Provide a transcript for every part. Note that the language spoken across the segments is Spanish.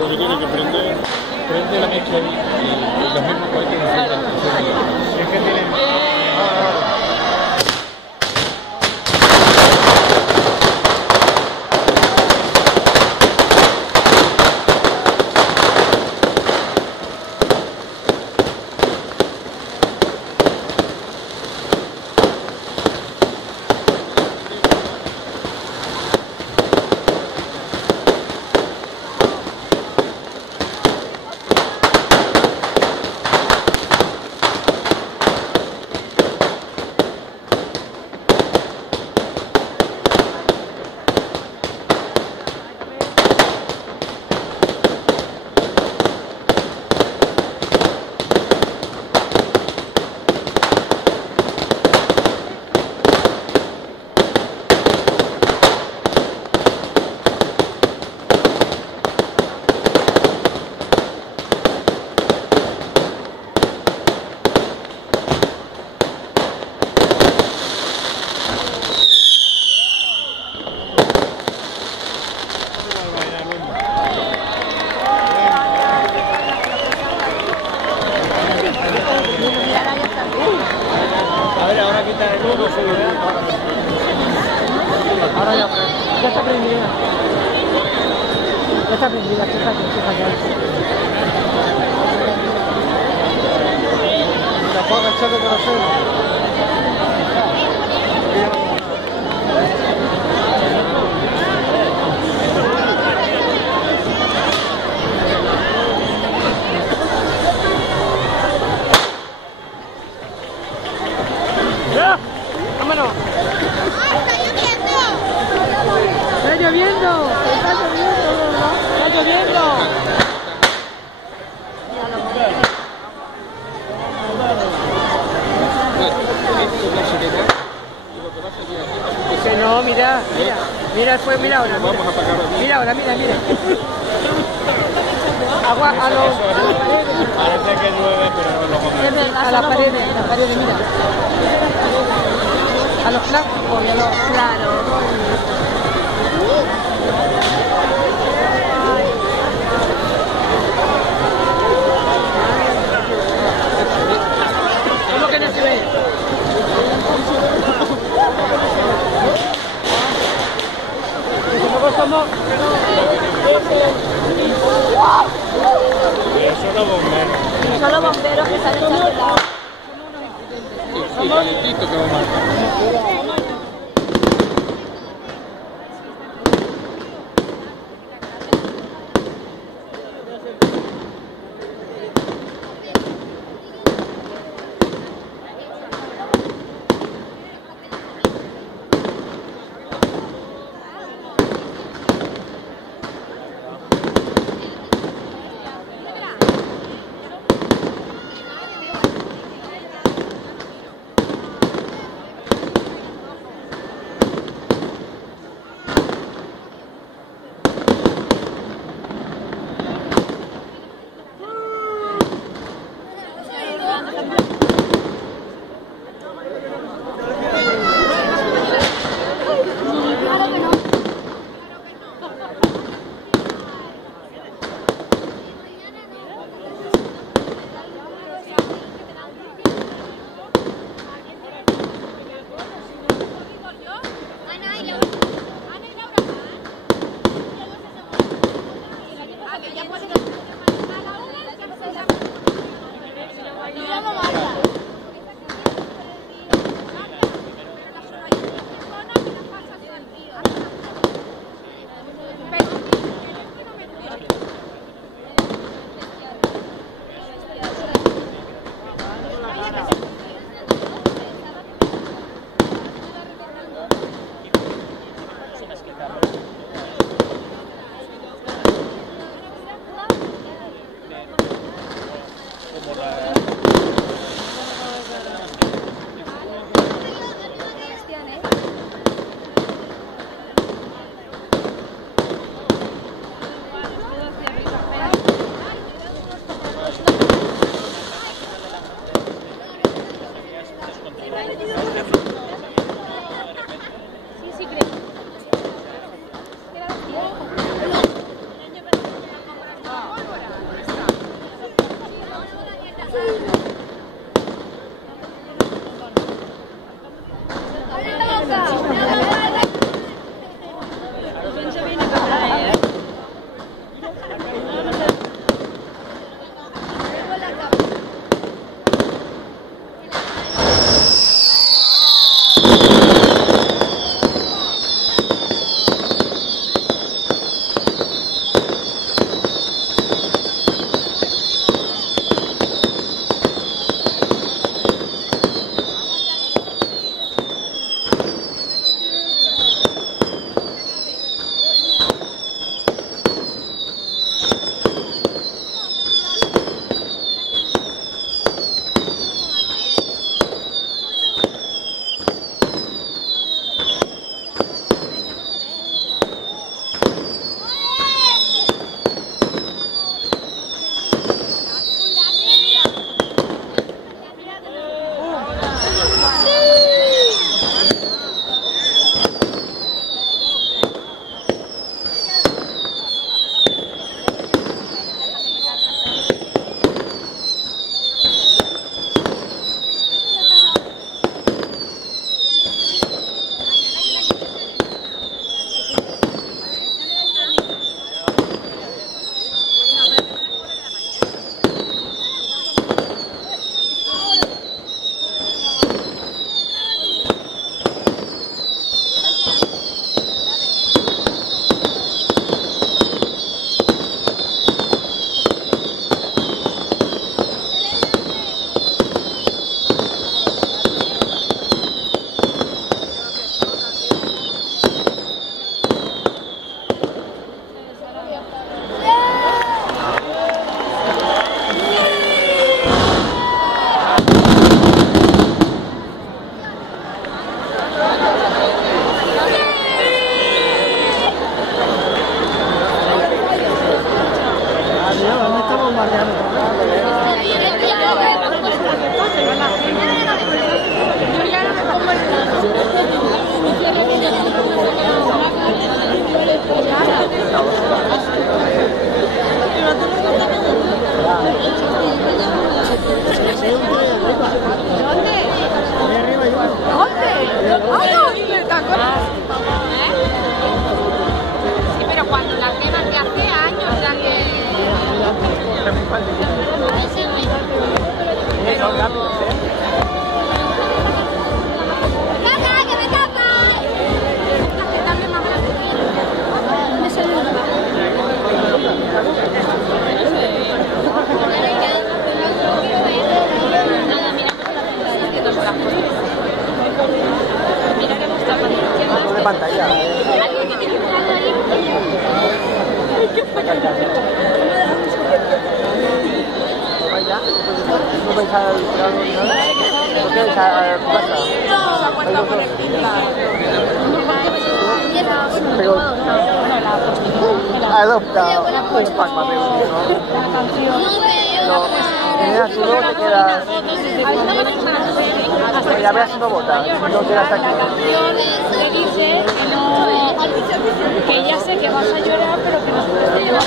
Lo que tiene que prende la mecha y los mismos cohetes no faltan. Es que tienen... Ahora ya está prendida. Ya está prendida, fíjate. La puedo echar de corazón. ¡Ya! ¡Vámonos! ¡Está lloviendo! ¡Está lloviendo! Que no, mira. Después, mira ahora. Mira ahora. Agua a los... Parece que llueve, pero no lo a las paredes, mira. A los flancos y a los... Claro. ¿Cómo que no se ve? Nosotros somos... Solo bomberos que salen de este lado. Somos unos impudentes. ¿No vais a esperar ni nada? ¿Por qué vais a tu casa? Pero... adopta un pack más de uno, ¿no? No, mira, tú luego te quedas... ya veas si no votas, no quedas aquí. Que dice que no... que ya sé que vas a llorar, pero que no se puede llevar.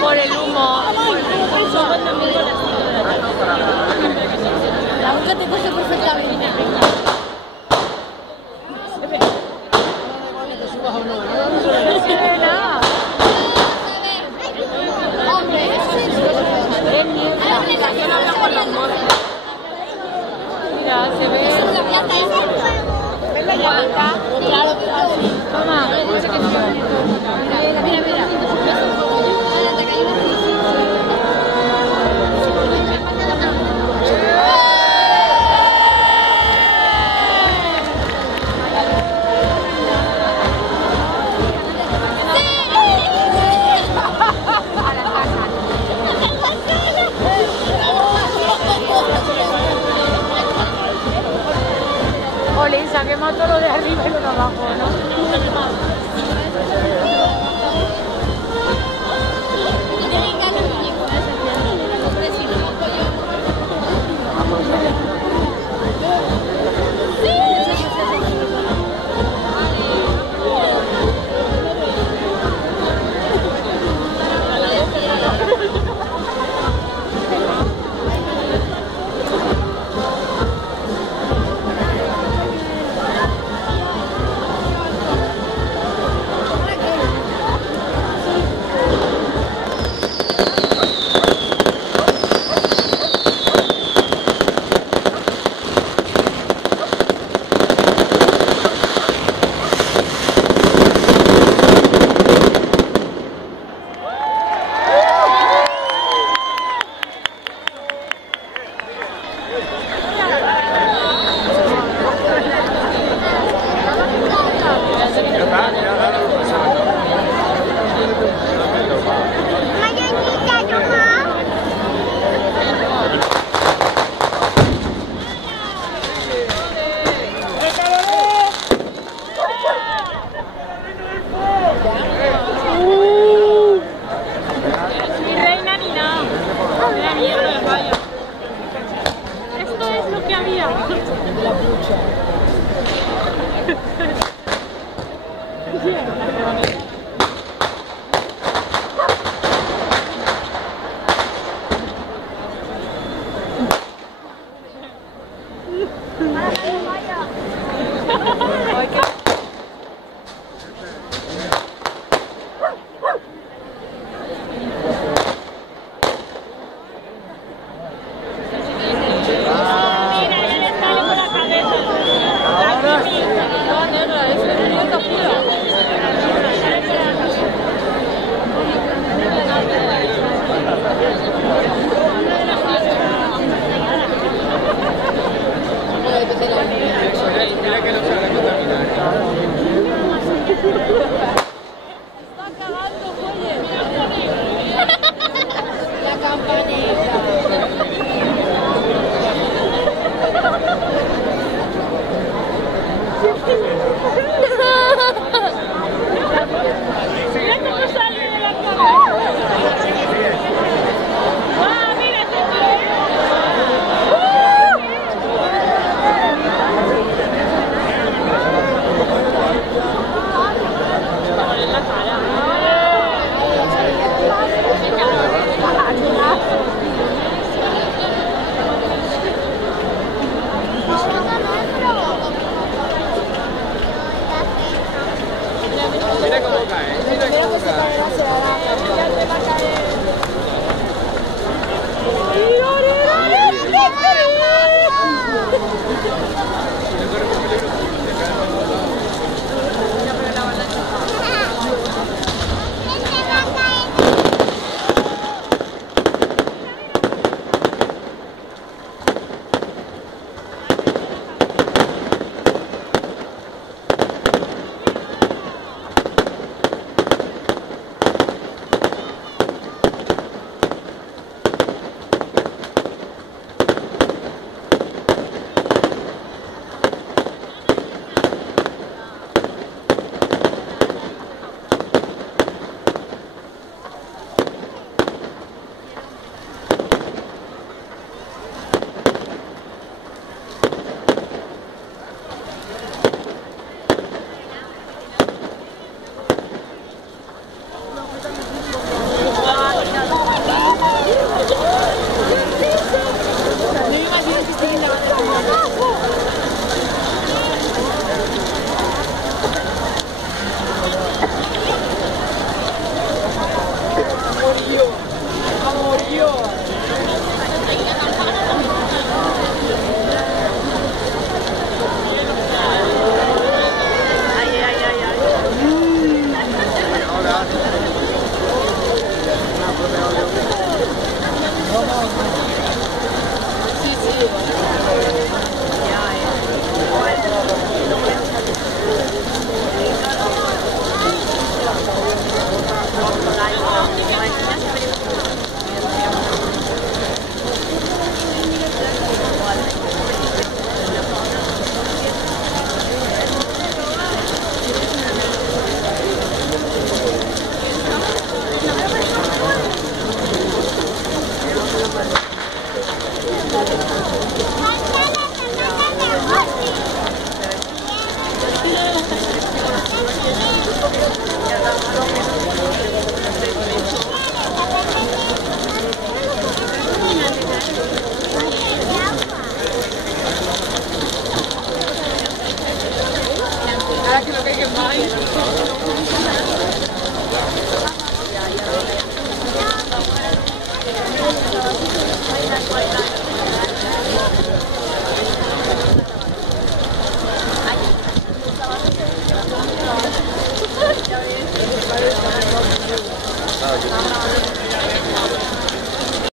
Por el humo. La boca te coge perfectamente. Mira, se ve. Venga ya. Claro, toma. Mira, mira. Olin, se ha quemado todo lo de arriba y lo de abajo, ¿no?